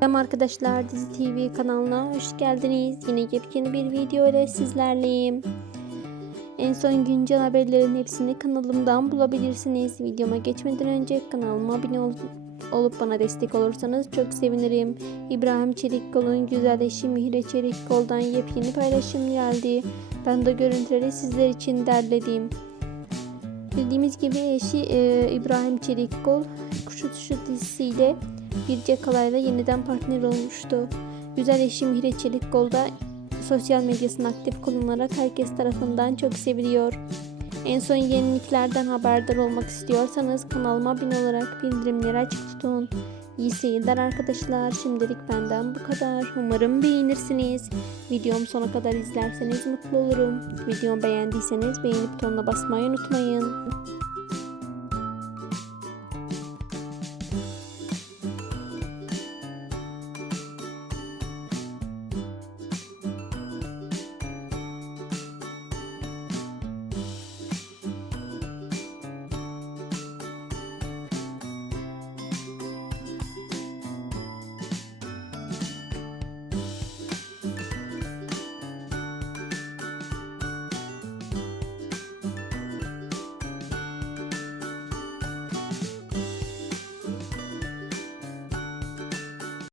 Selam arkadaşlar Dizi TV kanalına hoş geldiniz. Yine yepyeni bir video ile sizlerleyim. En son güncel haberlerin hepsini kanalımdan bulabilirsiniz. Videoma geçmeden önce kanalıma abone ol- olup bana destek olursanız çok sevinirim. İbrahim Çelikkol'un güzel eşi Mihre Çelikkol'dan yepyeni paylaşım geldi. Ben de görüntüleri sizler için derledim. Bildiğimiz gibi eşi e, İbrahim Çelikkol Kuş Uçuşu dizisiyle Birce Kalay'la yeniden partner olmuştu. Güzel eşi Mihre Çelikkol da sosyal medyasını aktif kullanarak herkes tarafından çok seviliyor. En son yeniliklerden haberdar olmak istiyorsanız kanalıma abone olarak bildirimleri açık tutun. İyi seyirler arkadaşlar. Şimdilik benden bu kadar. Umarım beğenirsiniz. Videomu sona kadar izlerseniz mutlu olurum. Videomu beğendiyseniz beğeni butonuna basmayı unutmayın.